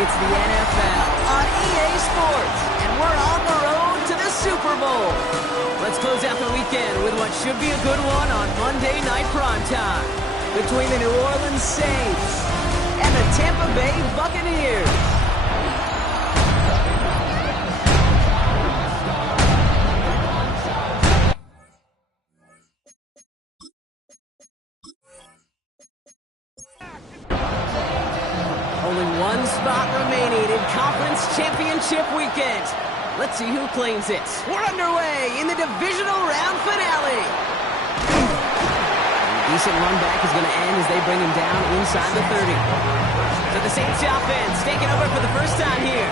It's the NFL on EA Sports, and we're on the road to the Super Bowl. Let's close out the weekend with what should be a good one on Monday Night Primetime between the New Orleans Saints and the Tampa Bay Buccaneers. Only one spot remaining in Conference Championship Weekend. Let's see who claims it. We're underway in the divisional round finale. A decent run back is going to end as they bring him down inside the 30. So the Saints offense taking over for the first time here.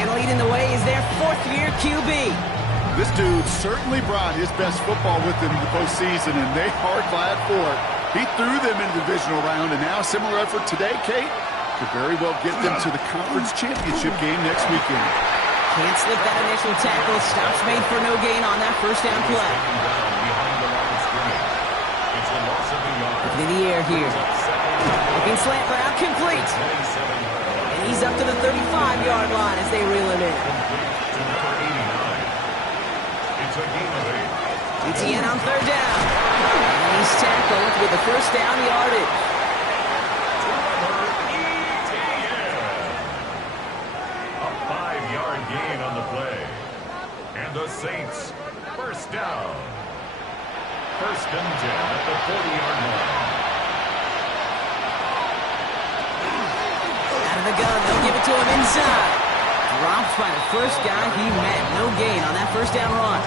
And leading the way is their fourth-year QB. This dude certainly brought his best football with him in the postseason, and they are glad for it. He threw them in the divisional round, and now a similar effort today, Kate, could very well get them to the conference championship game next weekend. Can't slip that initial tackle. Stops made for no gain on that first down play. Up in the air here. Looking slant route, complete. And he's up to the 35-yard line as they reel him in. ETN on third down. And he's tackled with the first down yardage. Gain on the play. And the Saints, first down. First and 10 at the 40-yard line. Out of the gun, they'll give it to him inside. Dropped by the first guy he met. No gain on that first down run.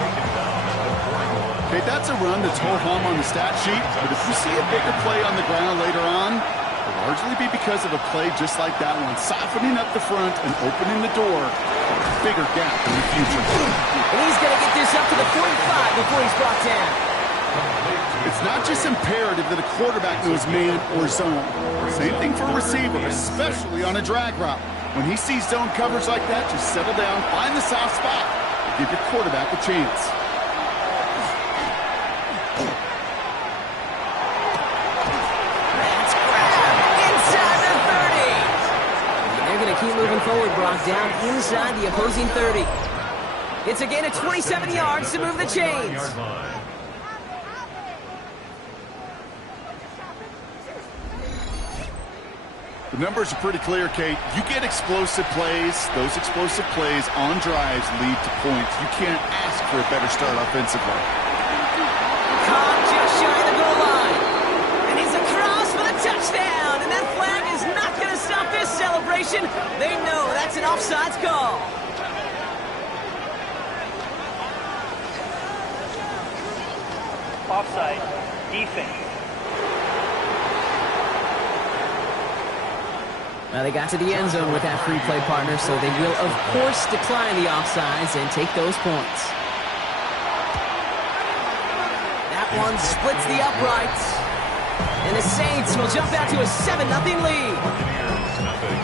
Okay, that's a run that's ho-hum on the stat sheet, but if you see a bigger play on the ground later on, it'll largely be because of a play just like that one, softening up the front and opening the door for a bigger gap in the future. And he's going to get this up to the 45 before he's brought down. It's not just imperative that a quarterback knows man or zone. Same thing for a receiver, especially on a drag route. When he sees zone coverage like that, just settle down, find the soft spot, and give your quarterback a chance. Keep moving forward, Brock, down inside the opposing 30. It's a gain of 27 yards to move the chains. The numbers are pretty clear, Kate. You get explosive plays. Those explosive plays on drives lead to points. You can't ask for a better start offensively. Caught just shy of the goal line. And he's across for the touchdown. And that flag is not going to stop this celebration. They know that's an offsides call. Offside. Defense. Well, they got to the end zone with that free play partner, so they will, of course, decline the offsides and take those points. That one splits the uprights. And the Saints will jump out to a 7-0 lead. Bucaneers, nothing.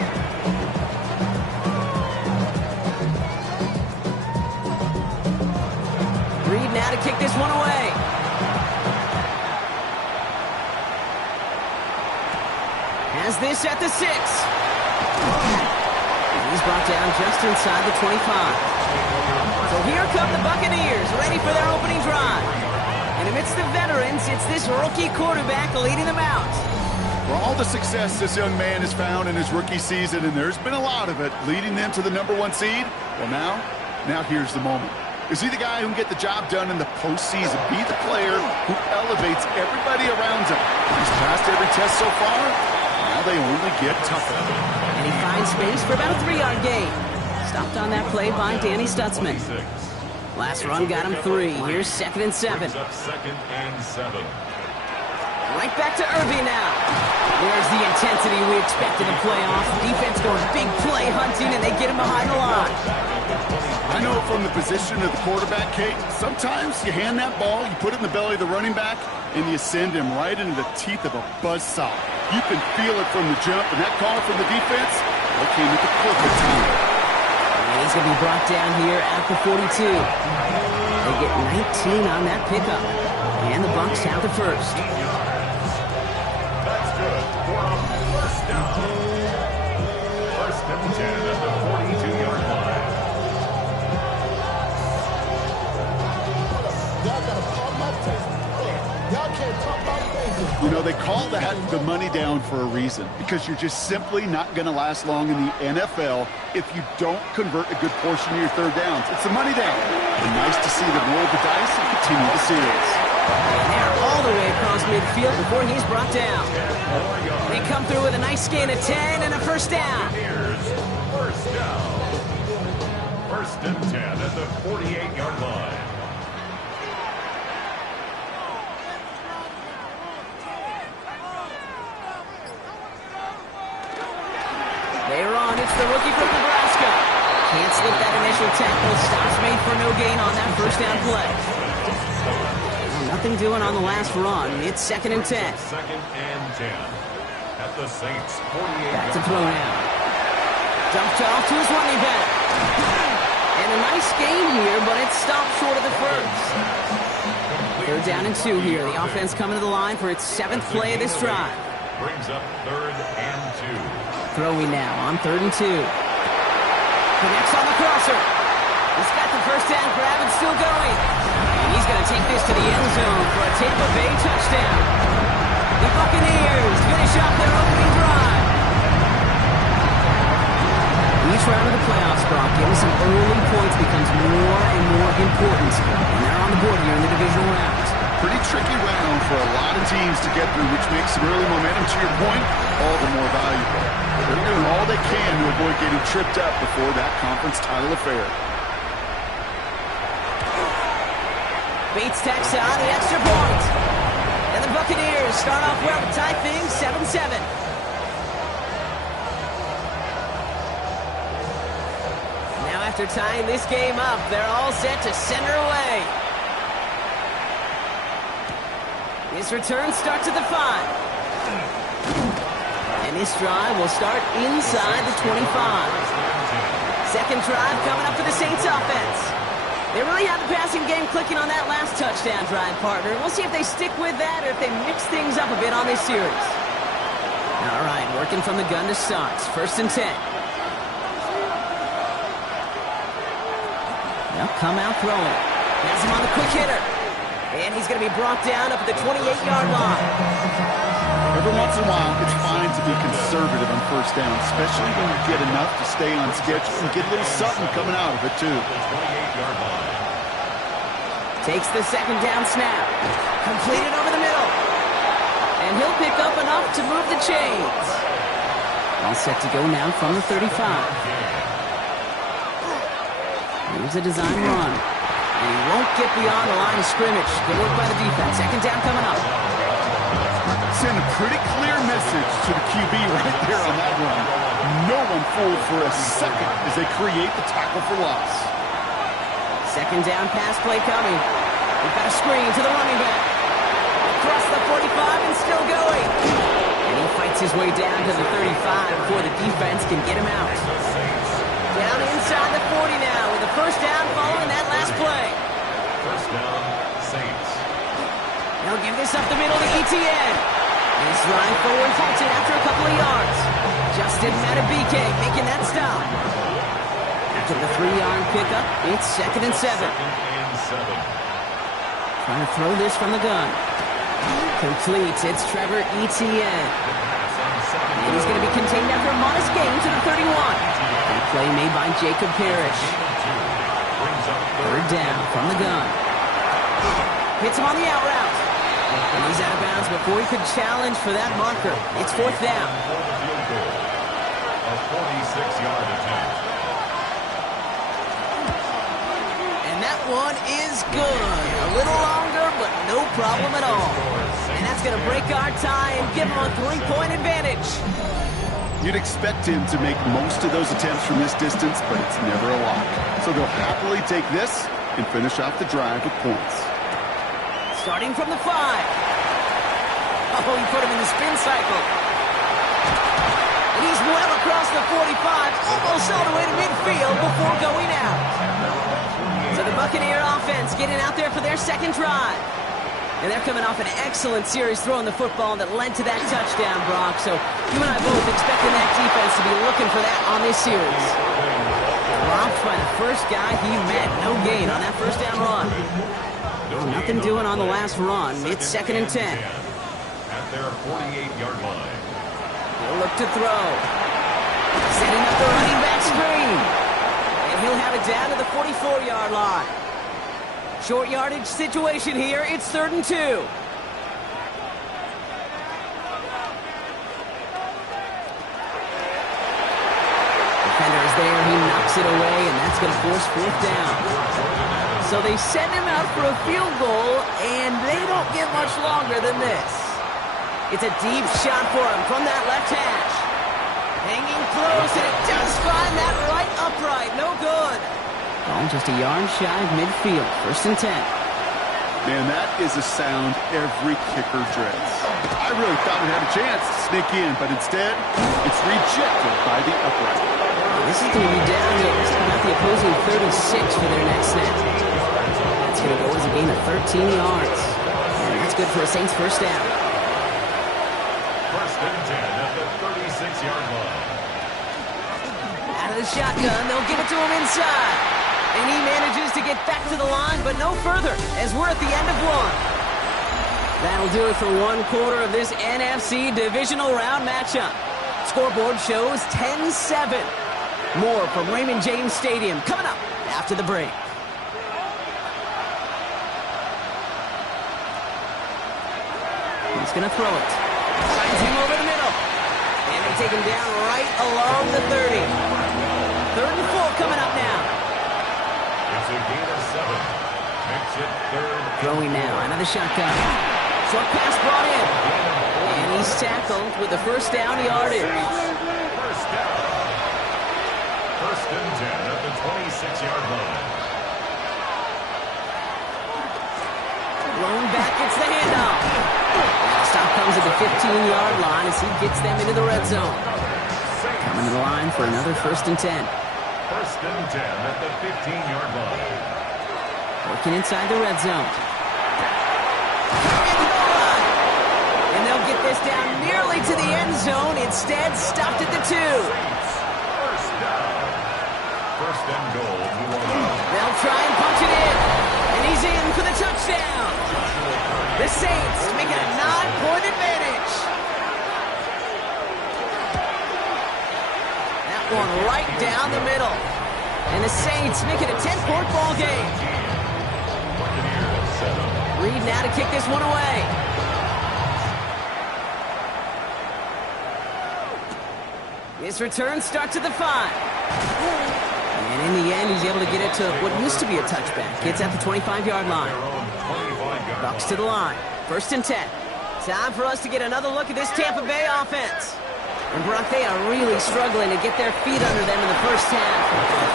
Reed now to kick this one away. Has this at the 6. He's brought down just inside the 25. So here come the Buccaneers, ready for their opening drive. And amidst the veterans, it's this rookie quarterback leading them out. For all the success this young man has found in his rookie season, and there's been a lot of it, leading them to the #1 seed, well, now here's the moment. Is he the guy who can get the job done in the postseason? Be the player who elevates everybody around him. He's passed every test so far. Now they only get tougher. And he finds space for about a 3-yard gain. Stopped on that play by Danny Stutzman. Last run got him 3. Here's 2nd and 7. Second and 7. Right back to Irby now. There's the intensity we expected in playoffs. Defense goes big play hunting, and they get him behind the line. I know from the position of the quarterback, Kate, sometimes you hand that ball, you put it in the belly of the running back, and you send him right into the teeth of a buzzsaw. You can feel it from the jump, and that call from the defense, that came at the perfect time. And he's going to be brought down here at the 42. They get 19 on that pickup. And the Bucs have the first. That's good for a first down. First and call that the money down for a reason, because you're just simply not going to last long in the NFL if you don't convert a good portion of your third downs. It's the money down. And nice to see them roll the dice and continue the series. And they're all the way across midfield before he's brought down. They come through with a nice gain of 10 and a first down. First down. First and 10 at the 48-yard line. They're on. It's the rookie from Nebraska. Can't slip that initial tackle. Stops made for no gain on that first down play. Well, nothing doing on the last run. It's second and 10. Second and 10 at the Saints 48. Back to throw now. Dumped off to his running back. And a nice gain here, but it stopped short of the first. Third down and 2 here. The offense coming to the line for its 7th play of this drive. Brings up third and 2. Throwing now on 3rd and 2. Connects on the crosser. He's got the first down grab and still going. And he's going to take this to the end zone for a Tampa Bay touchdown. The Buccaneers finish off their opening drive. Each round of the playoffs, Brock, getting some early points becomes more and more important. And they're on the board here in the divisional round. Pretty tricky round for a lot of teams to get through, which makes some early momentum, to your point, all the more valuable. They're doing all they can to avoid getting tripped up before that conference title affair. Bates tacks on the extra point. And the Buccaneers start off well to tie things 7-7. Now after tying this game up, they're all set to send her away. This return starts at the 5. And this drive will start inside the 25. Second drive coming up for the Saints offense. They really have the passing game clicking on that last touchdown drive, partner. We'll see if they stick with that or if they mix things up a bit on this series. All right, working from the gun to start. First and 10. They'll come out throwing. Has him on the quick hitter. And he's going to be brought down up at the 28-yard line. Every once in a while, it's fine to be conservative on first down, especially when you get enough to stay on schedule and get a little something coming out of it, too. Takes the second down snap. Completed over the middle. And he'll pick up enough to move the chains. All set to go now from the 35. Here's a design run. And he won't get beyond the line of scrimmage. Good work by the defense. Second down coming up. Send a pretty clear message to the QB right there on that run. No one fooled for a second as they create the tackle for loss. Second down pass play coming. We've got a screen to the running back. Across the 45 and still going. And he fights his way down to the 35 before the defense can get him out. Down inside the 40 now with a first down following that last play. First down, Saints. They'll give this up the middle to ETN. He's running forward, halted after a couple of yards. Justin Matabike making that stop. After the 3-yard pickup, it's second and 7. Trying to throw this from the gun. Completes. It's Trevor Etienne. And he's going to be contained after a modest gain to the 31. And play made by Jacob Parrish. Third down from the gun. Hits him on the out route. And he's out of bounds before he could challenge for that marker. It's fourth down. A 46-yard attempt. And that one is good. A little longer, but no problem at all. And that's going to break our tie and give him a 3-point advantage. You'd expect him to make most of those attempts from this distance, but it's never a lock. So they'll happily take this and finish off the drive with points. Starting from the 5. Oh, he put him in the spin cycle. And he's well across the 45, almost all the way to midfield before going out. So the Buccaneer offense getting out there for their second drive. And they're coming off an excellent series throwing the football that led to that touchdown, Brock. So you and I both expecting that defense to be looking for that on this series. Dropped by the first guy he met. No gain on that first down run. Nothing doing on the last run. It's second and 10. At their 48-yard line. He'll look to throw. Setting up the running back screen. And he'll have it down to the 44-yard line. Short yardage situation here. It's 3rd and 2. Defender is there. He knocks it away, and that's going to force 4th down. So they send him out for a field goal, and they don't get much longer than this. It's a deep shot for him from that left hash. Hanging close, and it does find that right upright. No good. Ball just a yard shy of midfield. 1st and 10. Man, that is a sound every kicker dreads. I really thought it had a chance to sneak in, but instead, it's rejected by the upright. This is going to be down here. It's about the opposing 3rd and 6 for their next snap. That's going to go as a gain of 13 yards. And that's good for a Saints 1st down. 1st and 10 at the 36-yard line. Out of the shotgun, they'll give it to him inside. And he manages to get back to the line, but no further, as we're at the end of 1. That'll do it for 1 quarter of this NFC divisional round matchup. Scoreboard shows 10-7. More from Raymond James Stadium coming up after the break. He's going to throw it. Finds him over the middle. And they take him down right along the 30. 3rd and 4 coming up now. It's a gain of 7. Makes it 3rd. Throwing now, another shotgun. Short pass brought in. And he's tackled with the 1st down yardage. 1st down. 1st and 10 at the 26-yard line. Blown back, it's the handoff. Now stop comes at the 15-yard line as he gets them into the red zone. Coming to the line for another 1st and 10. 1st and 10 at the 15-yard line. Working inside the red zone. And they'll get this down nearly to the end zone. Instead, stopped at the 2. 1st down. 1st and goal. They'll try and punch it in. And he's in for the touchdown. The Saints make it a 9-point advantage. That one right down the middle. And the Saints make it a 10-point ball game. Bucaneers set up. Reed now to kick this one away. This return starts at the 5. And in the end, he's able to get it to what used to be a touchback. Gets at the 25-yard line. Bucks to the line. 1st and 10. Time for us to get another look at this Tampa Bay offense. And Brock, they are really struggling to get their feet under them in the 1st half.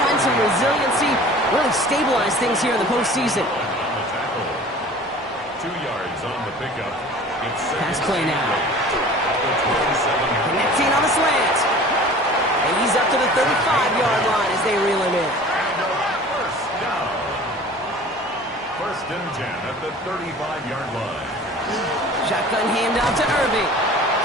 Find some resiliency, really stabilize things here in the postseason. 2 yards on the pickup. Pass play now. Connecting on the slant. And he's up to the 35-yard line as they reel him in. 1st down. 1st and 10 at the 35-yard line. Shotgun handoff to Irving.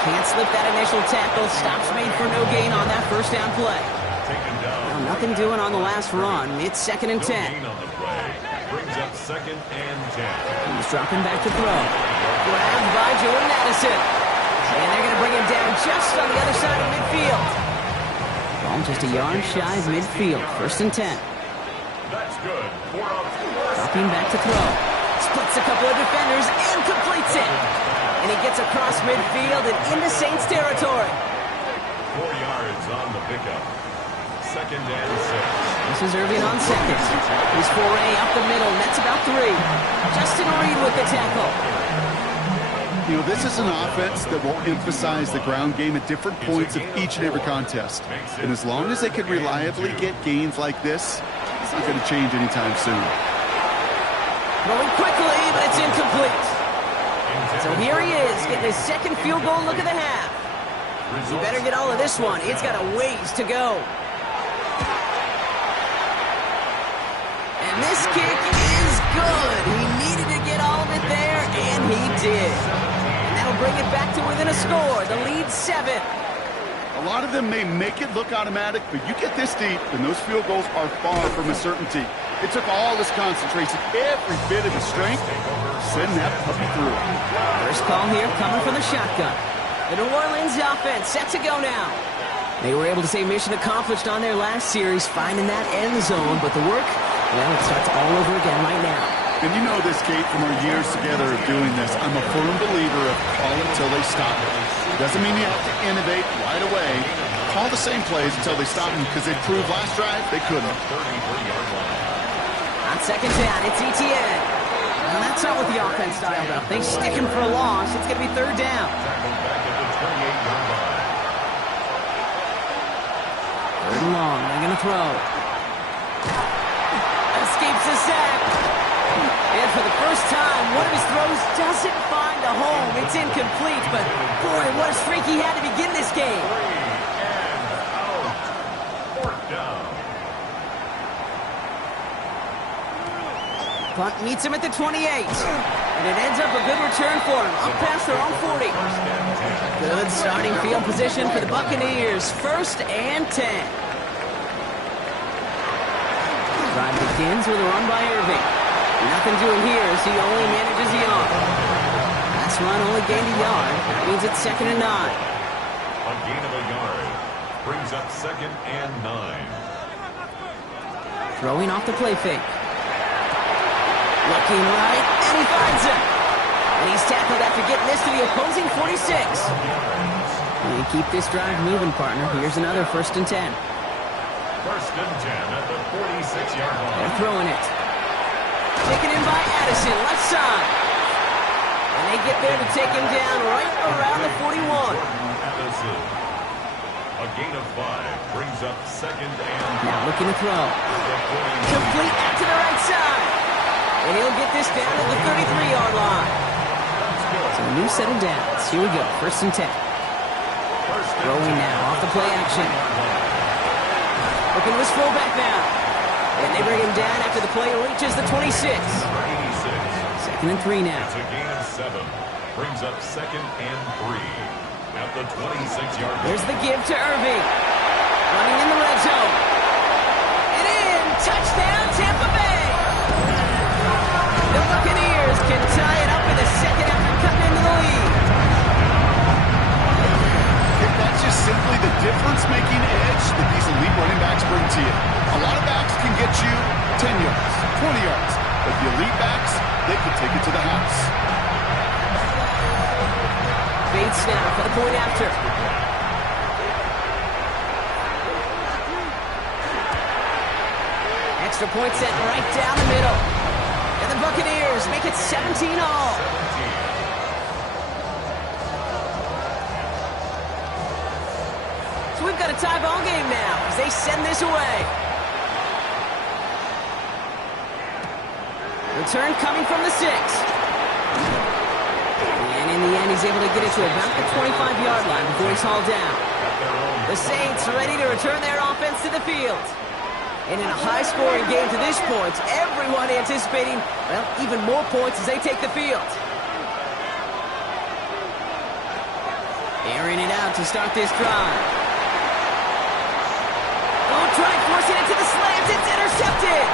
Can't slip that initial tackle. Stops made for no gain on that 1st down play. Taken down. Well, nothing doing on the last run. It's 2nd and 10. Gain on the play. Brings up 2nd and 10. He's dropping back to throw. Grabbed by Jordan Addison. And they're going to bring him down just on the other side of midfield. Ball just a yard shy of midfield. 1st and 10. That's good. 4 up. Dropping back to throw. Splits a couple of defenders and completes it. And he gets across midfield and into Saints territory. 4 yards on the pickup. 2nd and 6. This is Irving on 2nd. His foray up the middle. That's about 3. Justin Reed with the tackle. You know, this is an offense that will emphasize the ground game at different points of each and every contest. And as long as they can reliably get gains like this, it's not going to change anytime soon. Going quickly, but it's incomplete. So here he is, getting his 2nd field goal look of the half. You better get all of this one. It's got a ways to go. And this kick is good. He needed to get all of it there, and he did. And that'll bring it back to within a score. The lead 7. A lot of them may make it look automatic, but you get this deep, and those field goals are far from a certainty. It took all his concentration, every bit of his strength, to send that puppy through. First call here coming from the shotgun. The New Orleans offense set to go now. They were able to say mission accomplished on their last series, finding that end zone, but the work, well, it starts all over again right now. And you know this, Kate, from our years together of doing this. I'm a firm believer of call it till they stop it. Doesn't mean you have to innovate right away. Call the same plays until they stop them, because they proved last drive they couldn't. On second down, it's ETN. Well, that's not what the offense styled up. They stick him for a loss. It's going to be third down. Third and long. They're going to throw. Escapes the sack. And for the first time, one of his throws doesn't find a home. It's incomplete, but boy, what a streak he had to begin this game. Punt meets him at the 28. And it ends up a good return for him. Up past their own 40. Good starting field position for the Buccaneers. First and 10. Drive begins with a run by Irving. Nothing doing here as he only manages the arm. Last run only gained a yard. That means it's second and 9. A gain of a yard brings up second and 9. Throwing off the play fake. Looking right, and he finds him. And he's tackled after getting this to the opposing 46. You keep this drive moving, partner. Here's another first and 10. First and 10 at the 46-yard line. They're throwing it. Taken in by Addison, left side. And they get there to take him down right around the 41. Addison. A gain of 5 brings up second and 9. Now looking to throw. Complete out to the right side. And he'll get this down to the 33-yard line. So a new set of downs. Here we go, first and 10. Throwing now off the play action. Looking to his fullback now. And they bring him down after the play reaches the 26. Second and 3 now. It's a gain of 7. Brings up second and 3 at the 26-yard line. There's the give to Irving. Running in the red zone. And in. Touchdown, Tampa Bay. The Buccaneers can tie it up in the second after cutting into the lead. That's just simply the difference-making edge that these elite running backs bring to you. A lot of backs can get you 10 yards, 20 yards, but the elite backs, they can take it to the house. Fade snap for the point after. Extra point set right down the middle. And the Buccaneers make it 17 all. So we've got a tie ball game now as they send this away. Return coming from the 6. And in the end, he's able to get it to about the 25-yard line before he's hauled down. The Saints ready to return their offense to the field. And in a high-scoring game to this point, everyone anticipating, well, even more points as they take the field. Airing it out to start this drive. Oh, trying forcing it to the slants. It's intercepted.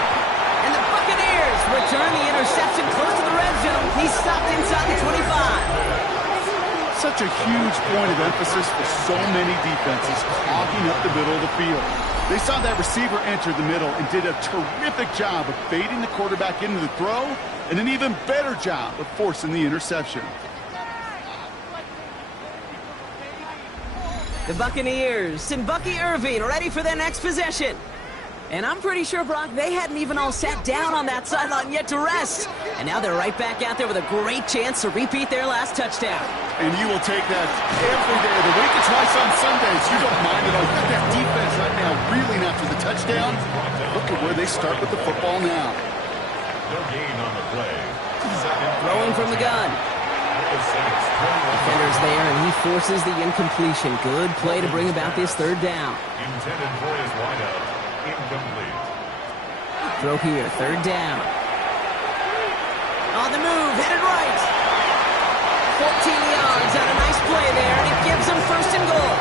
And the Buccaneers return the interception close to the red zone. He's stopped inside the 25. Such a huge point of emphasis for so many defenses clogging up the middle of the field. They saw that receiver enter the middle and did a terrific job of baiting the quarterback into the throw, and an even better job of forcing the interception. The Buccaneers and Bucky Irving ready for their next possession. And I'm pretty sure, Brock, they hadn't even all sat down on that sideline yet to rest. And now they're right back out there with a great chance to repeat their last touchdown. And you will take that every day of the week and twice on Sundays. You don't mind at all. You got that defense right now reeling after the touchdown. Look at where they start with the football now. No gain on the play. Throwing from the gun. Defender's there, and he forces the incompletion. Good play to bring about this third down. Intended for his wideout. Incomplete. Throw here, third down. On the move, headed right. 14 yards on a nice play there, and it gives them first and goal.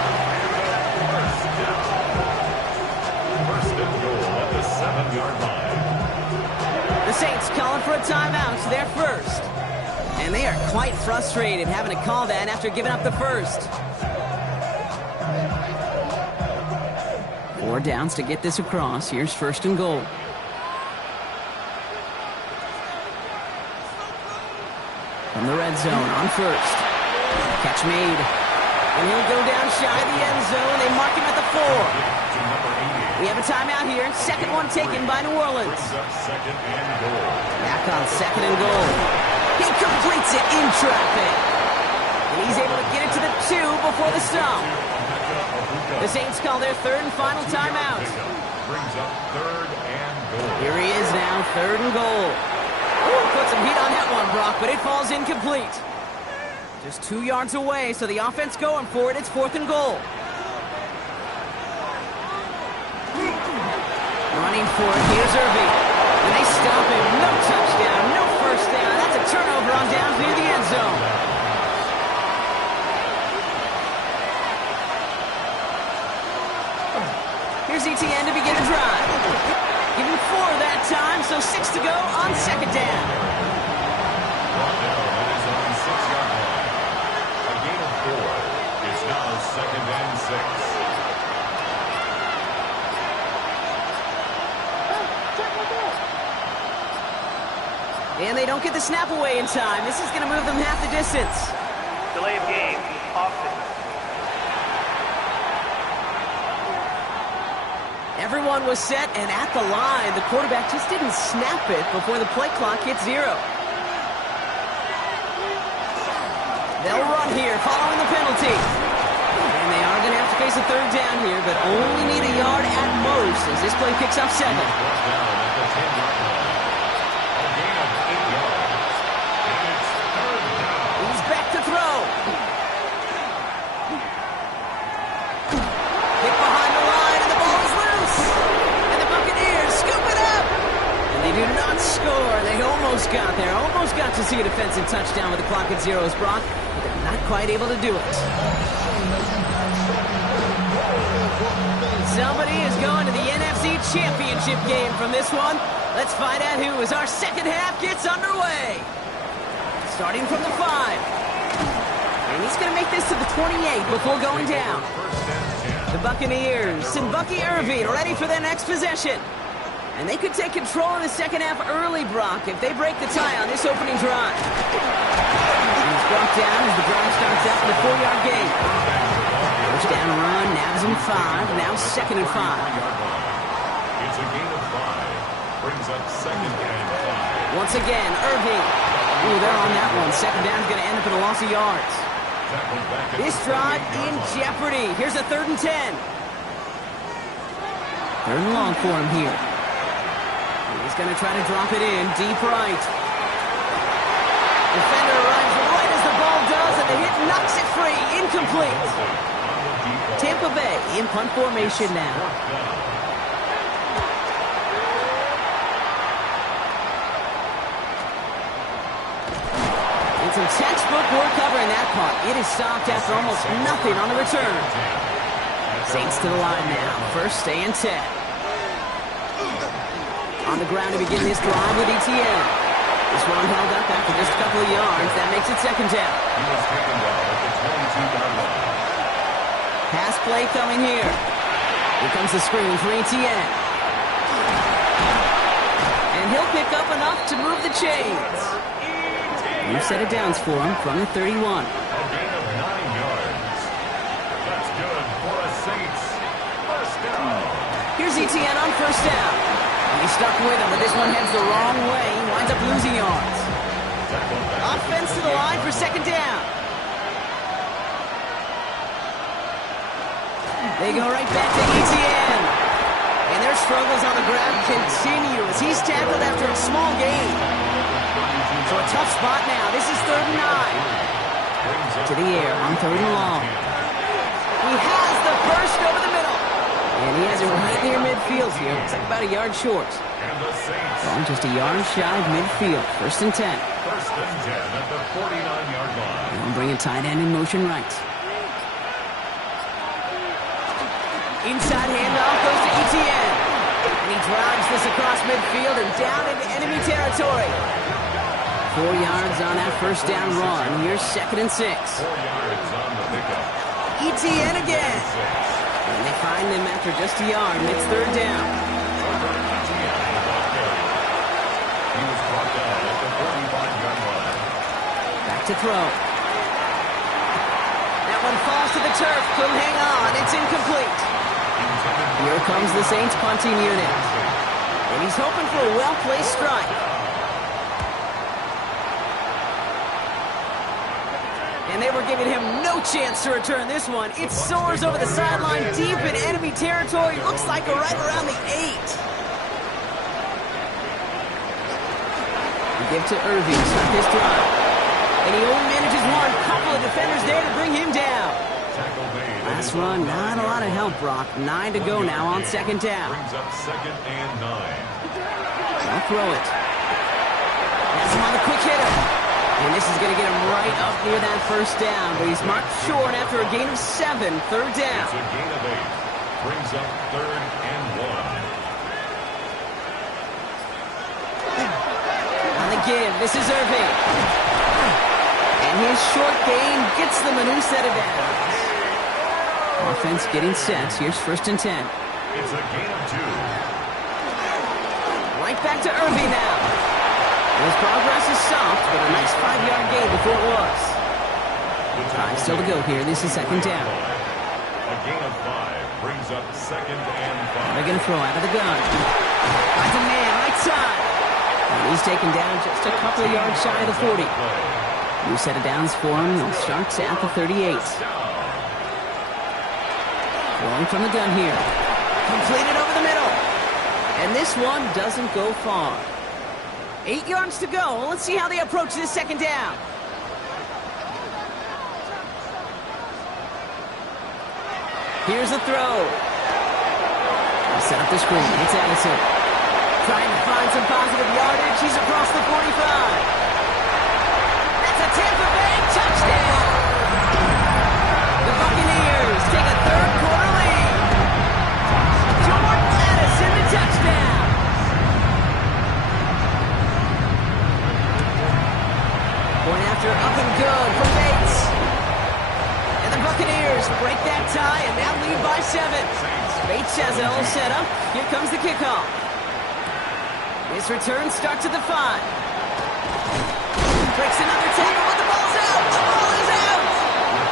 First and goal at the 7-yard line. timeouts, their first. And they are quite frustrated having to call that after giving up the first. 4 downs to get this across. Here's first and goal. From the red zone on first. Catch made. And he'll go down shy of the end zone. They mark him at the 4. We have a timeout here. Second one taken by New Orleans. Back on second and goal. He completes it in traffic. And he's able to get it to the 2 before the stop. The Saints call their third and final timeout. Here he is now, third and goal. Oh, put some heat on that one, Brock, but it falls incomplete. Just 2 yards away, so the offense going for it. It's fourth and goal. Running for it, here's Irving. And they stop him. No touchdown, no first down. That's a turnover on downs near the end zone. Here's ETN to begin the drive. Give him 4 that time, so 6 to go on second down. Brought down, that is on the 6-yard line. A gain of 4. It's now second and 6. And they don't get the snap away in time. This is going to move them half the distance. Delay of game, offense. Everyone was set and at the line. The quarterback just didn't snap it before the play clock hit 0. They'll run here following the penalty. And they are going to have to face a third down here, but only need a yard at most as this play picks up 7. He's back to throw. Hit behind the line, and the ball is loose. And the Buccaneers scoop it up. And they do not score. They almost got there. Almost got to see a defensive touchdown with the clock at 0, Brock. But they're not quite able to do it. Somebody is going to the NFC Championship game from this one. Let's find out who as our second half gets underway. Starting from the 5. And he's going to make this to the 28 before going down. The Buccaneers and Bucky Irving ready for their next possession. And they could take control in the second half early, Brock, if they break the tie on this opening drive. And he's brought down as the drive starts out in the 4-yard gain. First down run, nabs him 5, now second and 5. It's a gain of 5. Brings up second and 5. Once again, Irving. Ooh, they're on that one. Second down is going to end up in a loss of yards. This drive in jeopardy. Here's a 3rd and 10. 3rd and long for him here. He's going to try to drop it in deep right. Defender runs right as the ball does, and the hit knocks it free. Incomplete. Tampa Bay in punt formation now. Some textbook work covering that punt. It is stopped after almost nothing on the return. Saints to the line now. First and 10. On the ground to begin this drive with ETN. This one held up after just a couple of yards. That makes it second down. Pass play coming here. Here comes the screen for ETN. And he'll pick up enough to move the chains. New set of downs for him from the 31. A gain of 9 yards. That's good for a Saints. First down. Here's ETN on first down. And he's stuck with him, but this one heads the wrong way. He winds up losing yards. Offense to the line for second down. They go right back to ETN. And their struggles on the ground continue as he's tackled after a small gain. So a tough spot now. This is 3rd and 9. To the air on 3rd and long. He has the first over the middle. And he has it right near midfield here. Looks like about a yard short. Well, just a yard shy of midfield. 1st and 10. 1st and 10 at the 49-yard line. And bring a tight end in motion right. Inside handoff goes to ETN. And he drives this across midfield and down into enemy territory. 4 yards on that first down run. Here's 2nd and 6. 4 yards on the pickup. ETN again. And they find him after just a yard, and it's 3rd down. He was brought down at the 45-yard line. Back to throw. That one falls to the turf. Couldn't hang on. It's incomplete. Here comes the Saints punting unit. And he's hoping for a well-placed strike. And they were giving him no chance to return this one. It soars over the sideline deep in enemy territory. Looks like right around the 8. We give to Irving, start this drive. And he only manages one. Couple of defenders there to bring him down. Last run, not a lot of help, Brock. 9 to go now on 2nd down. Brings up 2nd and 9. I'll throw it. That's him on the quick hitter. And this is going to get him right up near that first down. But he's marked short after a gain of 7. 3rd down. It's a gain of 8. Brings up 3rd and 1. On the give, this is Irving. And his short gain gets them a new set of downs. Offense getting set. Here's 1st and 10. It's a gain of 2. Right back to Irving now. His progress is soft, but a nice 5-yard gain before it was. 5 still to go here. This is 2nd down. A gain of 5 brings up 2nd and 5. They're going to throw out of the gun. Finds a man right side. And he's taken down just a couple of yards shy of the 40. New set of downs for him. They'll start at the 38. Throwing from the gun here. Completed over the middle. And this one doesn't go far. 8 yards to go. Let's see how they approach this 2nd down. Here's the throw. Set up the screen. It's Addison. Trying to find some positive yardage. He's across the 45. That's a Tampa Bay touchdown. The Buccaneers take a 3rd quarter lead. Jordan Addison, the touchdown. Point after up and good for Bates. And the Buccaneers break that tie and now lead by 7. Bates has it all set up. Here comes the kickoff. This return starts at the 5. Breaks another tackle, but the ball's out. The ball is out.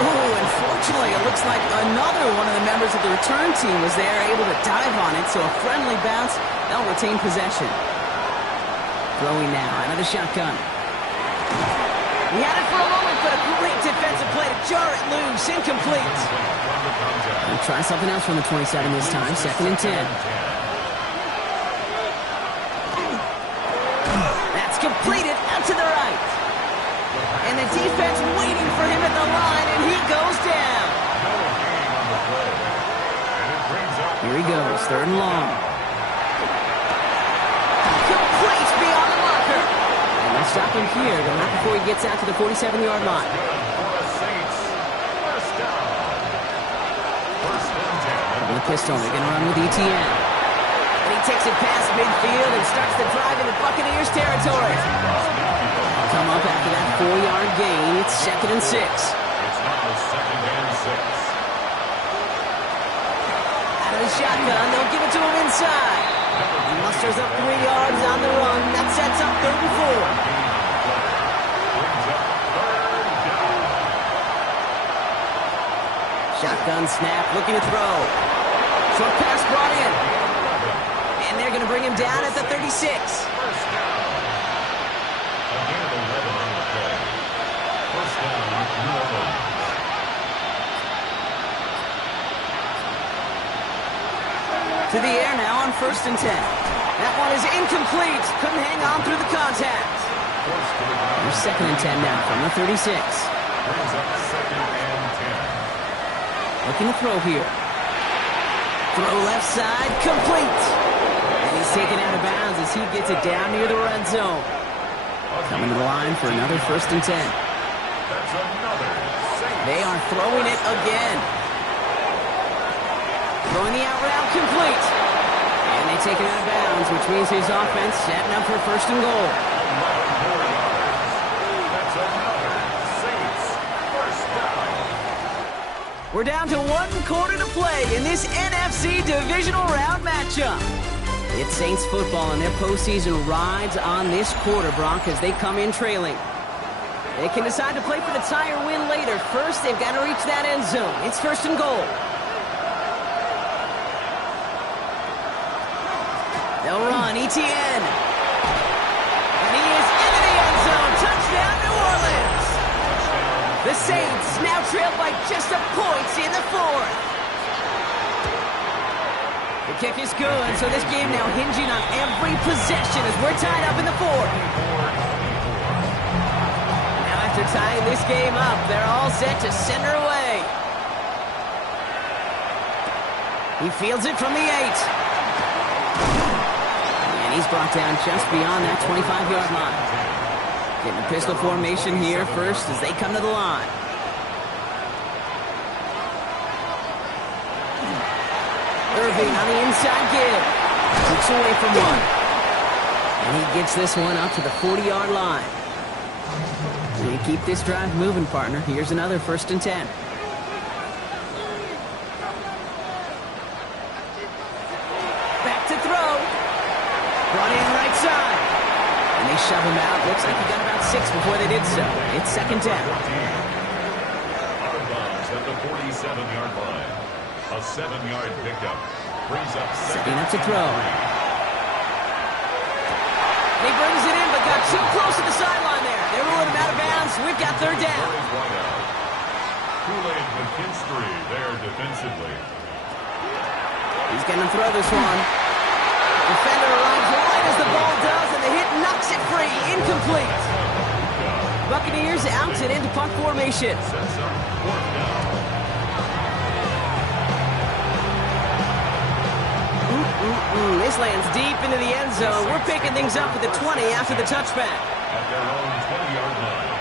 Oh, unfortunately, it looks like another one of the members of the return team was there, able to dive on it. So a friendly bounce. They'll retain possession. Throwing now out of the shotgun. He had it for a moment, but a great defensive play to jar it loose. Incomplete. We'll try something else from the 27 this time. 2nd and 10. That's completed out to the right. And the defense waiting for him at the line, and he goes down. Here he goes, 3rd and long. Complete beyond the marker. And they'll stop him here, but not before he gets out to the 47-yard line. Over the pistol, they're going to run with ETN. And he takes it past midfield and starts the drive into Buccaneers territory. Come up after that 4-yard gain. It's 2nd and 6. It's now 2nd and 6. Out of the shotgun, they'll give it to him inside. He musters up 3 yards on the run. That sets up 3rd and 4. Shotgun snap, looking to throw. Short pass brought in. And they're going to bring him down at the 36. First down. A gain of 11 on the play. First down, New Orleans. To the air now on 1st and 10. That one is incomplete. Couldn't hang on through the contact. There's 2nd and 10 now from the 36. Brings up 2nd and 10. Looking to throw here. Throw left side, complete. And he's taken out of bounds as he gets it down near the red zone. Coming to the line for another 1st and 10. That's another Saints. They are throwing it again. Throwing the out route complete. And they taken out of bounds, which means his offense setting up for first and goal. That's another Saints first down. We're down to 1 quarter to play in this NFC divisional round matchup. It's Saints football, and their postseason rides on this quarter, Brock, as they come in trailing. They can decide to play for the tie or win later. First, they've got to reach that end zone. It's first and goal. They'll run, Etienne. And he is into the end zone. Touchdown, New Orleans. The Saints now trail by just a point in the fourth. The kick is good, so this game now hinging on every possession as we're tied up in the fourth. Now after tying this game up, they're all set to send her away. He fields it from the 8. And he's brought down just beyond that 25-yard line. Getting a pistol formation here first as they come to the line. Irving on the inside give. Takes away from one. And he gets this one up to the 40-yard line. And keep this drive moving, partner. Here's another first and 10. Back to throw. Brought in right side. And they shove him out. Looks like he got about 6 before they did so. It's second down. Out of bounds at the 47-yard line. A 7-yard pickup. Brings up setting up to throw. And he brings it in, but got too close to the sideline there. They're ruling him out of bounds. We've got third down. Kool-Aid McKinstry there defensively. He's going to throw this one. Defender arrives right as the ball does, and the hit knocks it free. Incomplete. Buccaneers out and into punt formation. Sets up fourth down. This lands deep into the end zone. We're picking things up at the 20 after the touchback. At their own 20-yard line.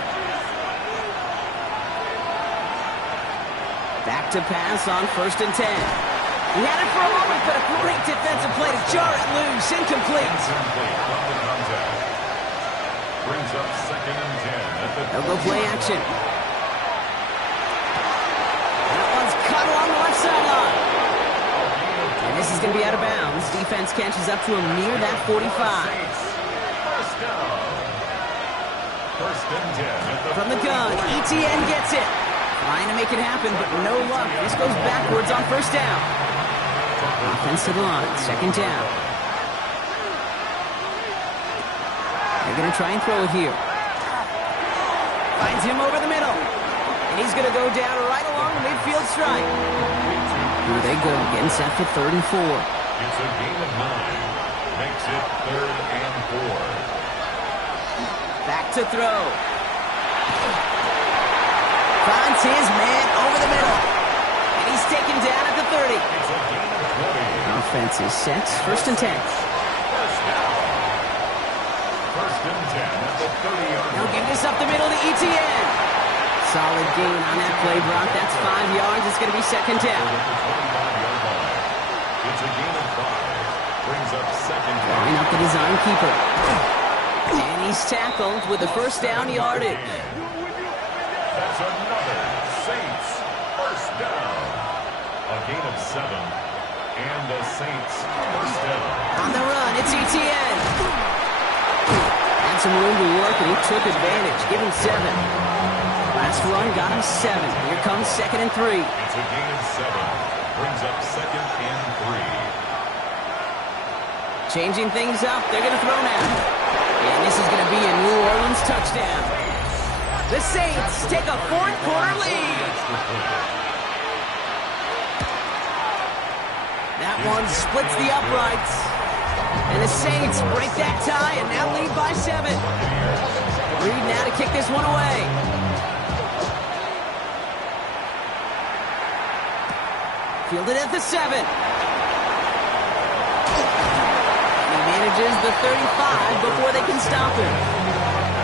Back to pass on first and 10. He had it for a moment, but a great defensive play to jar it loose. Incomplete. Incomplete from the contact. Brings up second and 10 at the They'll go play action. That one's cut along the left sideline. And this is going to be out of bounds. Defense catches up to him near that 45. First down. First and 10 at the From the gun, Etienne gets it. Trying to make it happen, but no luck. This goes backwards on first down. Offense to the line, second down. They're going to try and throw it here. Finds him over the middle. And he's going to go down right along the midfield stripe. Here they go, getting set for third and 4. It's a gain of 9. Makes it third and 4. Back to throw. Finds his man over the middle. And he's taken down at the 30. It's a gain of 20. Offense is set, first and 10. First down. First and 10 at the 30-yard Now line. give this up the middle to Etienne. Solid gain on that play, Brock. That's 5 yards. It's going to be second down. It's a gain of 5. Brings up second down. Line up the design keeper. And he's tackled with the first down yardage. That's another Saints first down. A gain of 7. And the Saints first down. On the run, it's Etienne. Had some room to work, and he took advantage. Give him 7. Last run got him 7. Here comes second and 3. It's a gain of 7. Brings up second and 3. Changing things up. They're going to throw now. And this is going to be a New Orleans touchdown. The Saints take a fourth quarter lead. That one splits the uprights. And the Saints break that tie and now lead by 7. Reed now to kick this one away. Fielded at the 7. And he manages the 35 before they can stop him.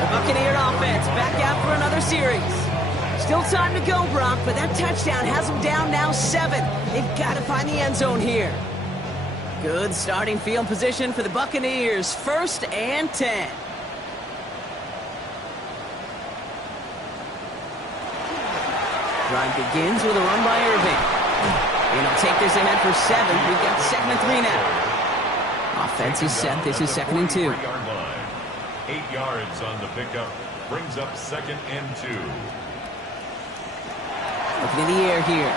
The Buccaneer offense back out for another series. Still time to go, Brock, but that touchdown has them down now 7. They've got to find the end zone here. Good starting field position for the Buccaneers. 1st and 10. Drive begins with a run by Irving. And he'll take this ahead for 7. We've got 2nd and 3 now. Offense is set. This is 2nd and 2. 8 yards on the pickup. Brings up 2nd and 2. Looking in the air here.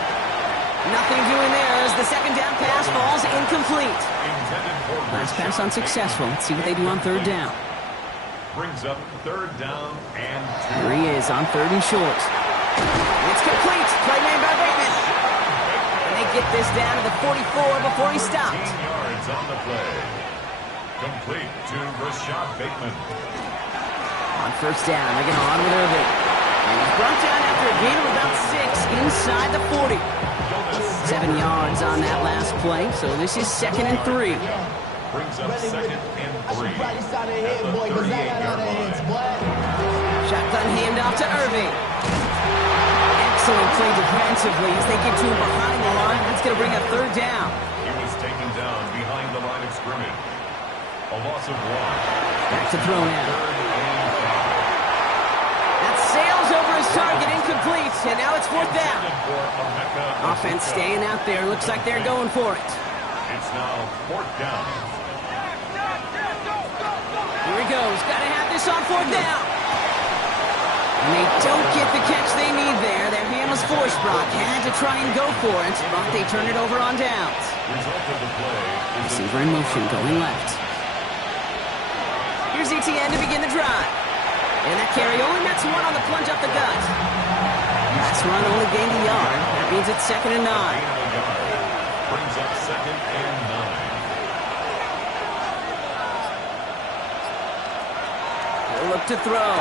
Nothing doing there as the 2nd down pass falls incomplete. Last pass unsuccessful. Let's see what they do on 3rd down. Brings up 3rd down and 2. Here he is on 3rd and short. It's complete. Play made by Bateman. And they get this down to the 44 before he stopped. 18 yards on the play. Complete to Rashad Bateman. On 1st down, they're going to on with Irving. And he's brought down after a gain of about 6 inside the 40. 7 yards on that last play, so this is 2nd and 3. Brings up 2nd and 3 at the 38-yard line. Shotgun handoff to Irving. Excellent play defensively as they get to him behind the line. That's going to bring up 3rd down. He was taken down behind the line of scrimmage. A loss of 1. Back to throw now. That sails over his target, incomplete, and now it's 4th down. Offense staying out there. Looks like they're going for it. It's now 4th down. Here he goes. Got to have this on 4th down. And they don't get the catch they need there. Their hand was forced. Brock had to try and go for it, but they turn it over on downs. Result of the play is Receiver in motion, going left. Here's ETN to begin the drive. And that carry only nets 1 on the plunge up the gut. Last run only gained a yard. That means it's 2nd and 9. brings up 2nd and 9. He'll look to throw.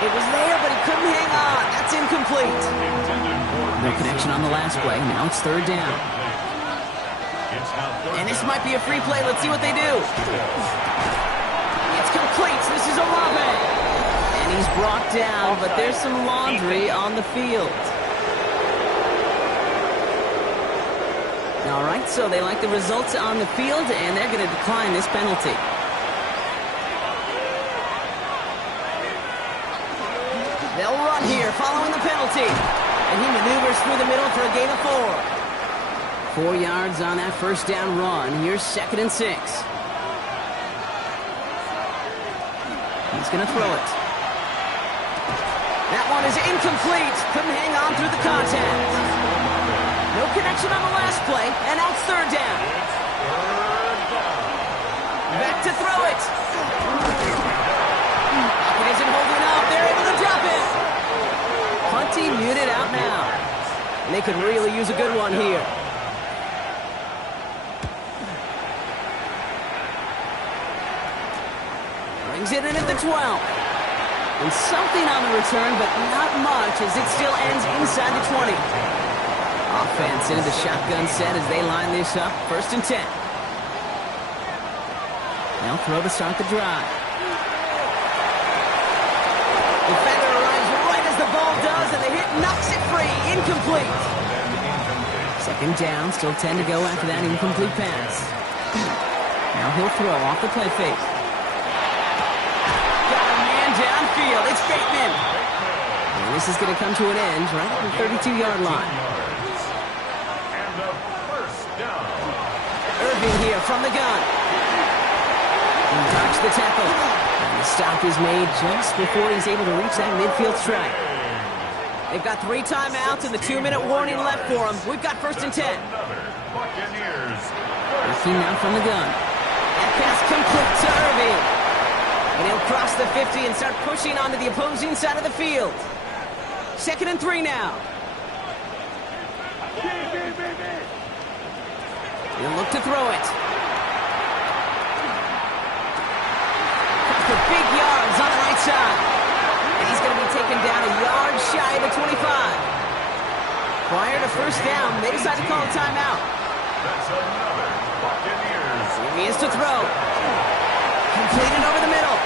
It was there, but he couldn't hang on. That's incomplete. No connection on the last play. Now it's 3rd down. And this might be a free play. Let's see what they do. It's complete. This is Olave. And he's brought down, but there's some laundry on the field. All right, so they like the results on the field, and they're going to decline this penalty. They'll run here following the penalty. And he maneuvers through the middle for a gain of 4. 4 yards on that 1st down run. Here's 2nd and 6. He's going to throw it. That one is incomplete. Couldn't hang on through the contact. No connection on the last play, and now it's 3rd down. Back to throw it. It isn't holding up. They're able to drop it. Punty muted out now. And they could really use a good one here. Brings it in at the 12. And something on the return, but not much as it still ends inside the 20. Offense into the shotgun set as they line this up. 1st and 10. They'll throw to start the drive. Defender arrives right as the ball does, and the hit knocks it free. Incomplete. 2nd down, still 10 to go after that incomplete pass. Now he'll throw off the play fake. Got a man downfield. It's Bateman. And this is going to come to an end right at the 32-yard line. And the 1st down. Irving here from the gun. And dodged the tackle. And the stop is made just before he's able to reach that midfield strike. They've got 3 timeouts and the 2-minute warning left for them. We've got 1st and 10. Buccaneers. Irving now from the gun. That pass complete to Irving. And he'll cross the 50 and start pushing onto the opposing side of the field. 2nd and 3 now. He'll look to throw it. For big yards on the right side. And he's going to be taken down a yard shy of the 25. Prior to 1st down, they decide to call a timeout. That's another Buccaneers. Here he is to throw. Completed over the middle.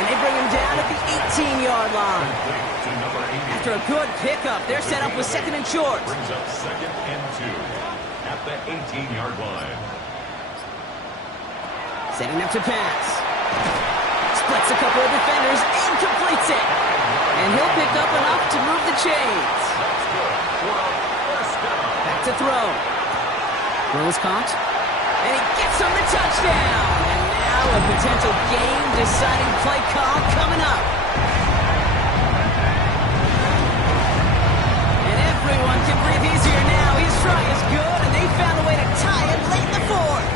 And they bring him down at the 18-yard line. After a good pickup, they're set up with 2nd and short. Brings up 2nd and 2 at the 18-yard line. Setting up to pass. Splits a couple of defenders and completes it. And he'll pick up enough to move the chains. Back to throw. Throws caught. And he gets him the touchdown. And now a potential game-deciding play call coming up. And everyone can breathe easier now. His try is good, and they found a way to tie it late in the fourth.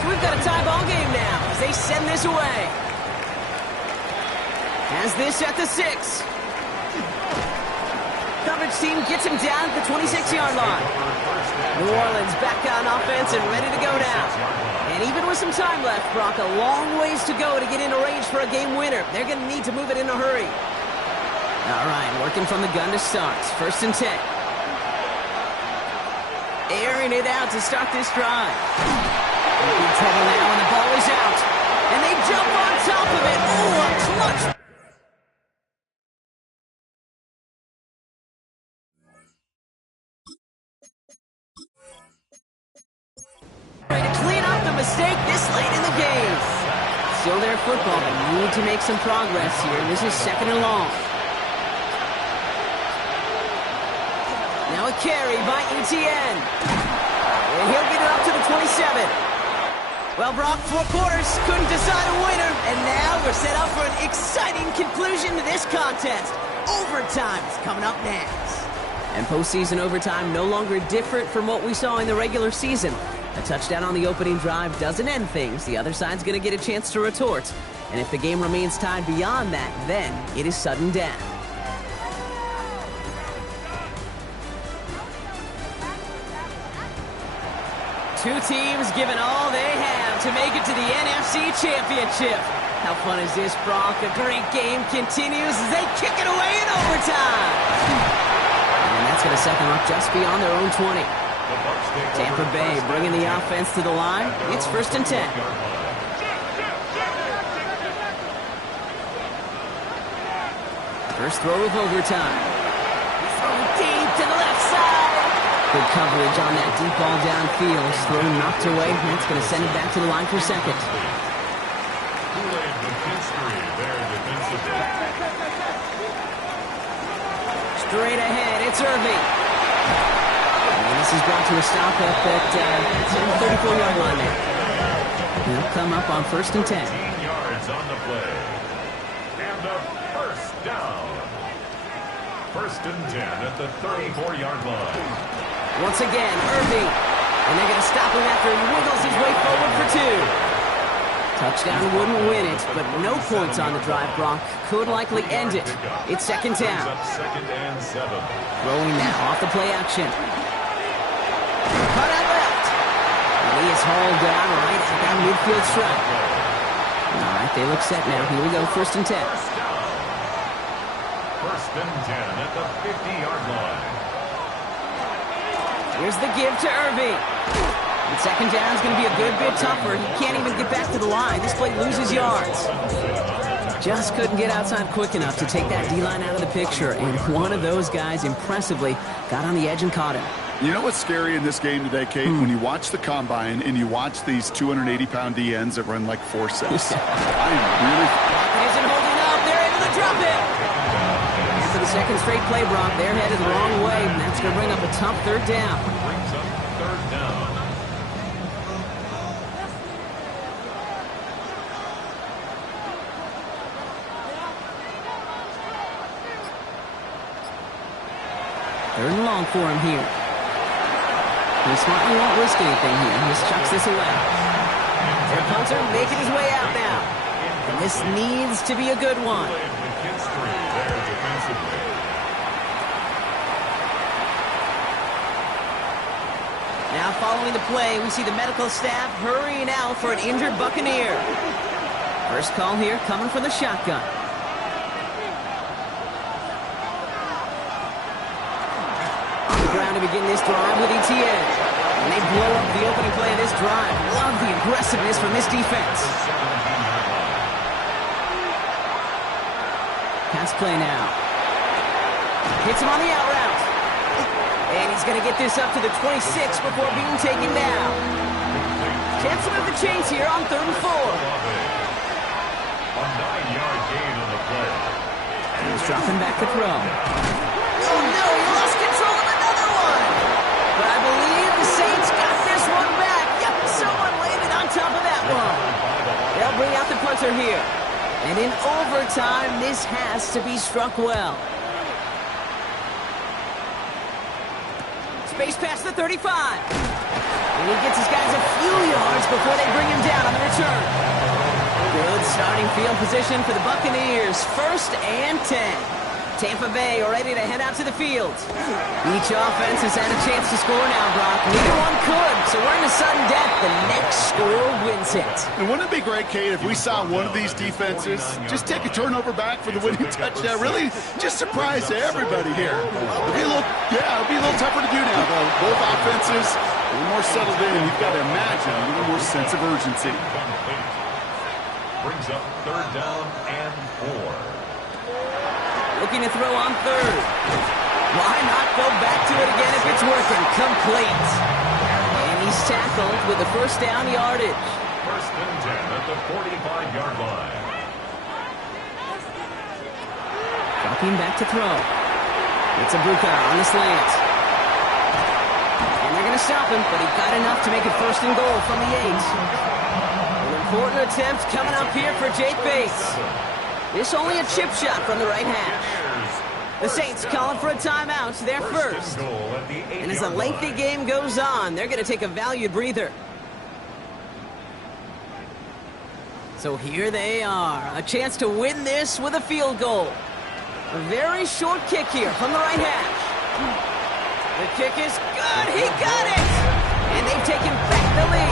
So we've got a tie ball game now as they send this away. Has this at the 6. Coverage team gets him down at the 26-yard line. New Orleans back on offense and ready to go now. And even with some time left, Brock, a long ways to go to get into range for a game winner. They're going to need to move it in a hurry. All right, working from the gun to start. 1st and 10. Airing it out to start this drive. In trouble now, and the ball is out. And they jump on top of it. Oh, a clutch. To clean up the mistake this late in the game. Still their football, but need to make some progress here. This is 2nd and long. Now a carry by Etienne. And he'll get it up to the 27. Well, Brock, 4 quarters couldn't decide a winner. And now we're set up for an exciting conclusion to this contest. Overtime is coming up next. And postseason overtime no longer different from what we saw in the regular season. A touchdown on the opening drive doesn't end things. The other side's going to get a chance to retort. And if the game remains tied beyond that, then it is sudden death. Two teams giving all they have to make it to the NFC Championship. How fun is this, Brock? A great game continues as they kick it away in overtime. And that's going to set them up just beyond their own 20. Tampa Bay bringing the offense to the line. It's 1st and 10. First throw of overtime. Throw deep to the left side. Good coverage on that deep ball downfield. Throw knocked away. That's going to send it back to the line for 2nd. Straight ahead, it's Irving. And this is brought to a stop up at the 34-yard line there. He'll come up on 1st and 10. 15 yards on the play. And a first down. 1st and 10 at the 34-yard line. Once again, Irving. And they're going to stop him after he wiggles his way forward for 2. Touchdown wouldn't win it, but no points on the drive, Brock. Could likely end it. It's 2nd down. 2nd and 7. Throwing now off the play action. Cut out left. And he is hauled down right at that midfield stripe. All right, they look set now. Here we go, 1st and 10. 1st and 10 at the 50-yard line. Here's the give to Irving. And 2nd down is going to be a good bit tougher. He can't even get back to the line. This play loses yards. Just couldn't get outside quick enough to take that D-line out of the picture. And one of those guys impressively got on the edge and caught him. You know what's scary in this game today, Kate? When you watch the combine and you watch these 280-pound DNs that run like 4.6. I am really... It isn't holding up. They're able to drop it. And for the 2nd straight play, Brock, they're headed the wrong way. And that's going to bring up a tough 3rd down. Brings up 3rd down. Third and long for him here. He smartly won't risk anything here. He just chucks this away. Their punter making his way out now. And this needs to be a good one. Now following the play, we see the medical staff hurrying out for an injured Buccaneer. First call here coming from the shotgun. To begin this drive with Etienne. And they blow up the opening play of this drive. Love the aggressiveness from this defense. Pass play now. Hits him on the out route. And he's going to get this up to the 26 before being taken down. Chance to move the chains here on 3rd and 4. A 9-yard gain on the play. He's dropping back to throw. Oh, no, he lost control of another one. But I believe the Saints got this one back. Yep, someone landed on top of that one. They'll bring out the punter here. And in overtime, this has to be struck well. Space past the 35. And he gets his guys a few yards before they bring him down on the return. Good starting field position for the Buccaneers. 1st and 10. Tampa Bay are ready to head out to the field. Each offense has had a chance to score now, Brock. Neither one could, so we're in a sudden death. The next score wins it. And wouldn't it be great, Kate, if we saw one of these defenses just take a turnover back for the winning touchdown? Really just surprise everybody here. It'll be a little tougher to do now, though. Both offenses a little more settled in. You've got to imagine a little more sense of urgency. Brings up 3rd down and 4. Looking to throw on 3rd. Why not go back to it again if it's working? Complete. And he's tackled with the 1st down yardage. 1st and 10 at the 45-yard line. Dropping back to throw. It's a Buca on the slant. And they're going to stop him, but he got enough to make it 1st and goal from the 8. An important attempt coming up here for Jake Bates. This only a chip shot from the right hash. The Saints calling for a timeout. They're first. And as the lengthy game goes on, they're going to take a valued breather. So here they are. A chance to win this with a field goal. A very short kick here from the right hash. The kick is good. He got it. And they've taken back the lead.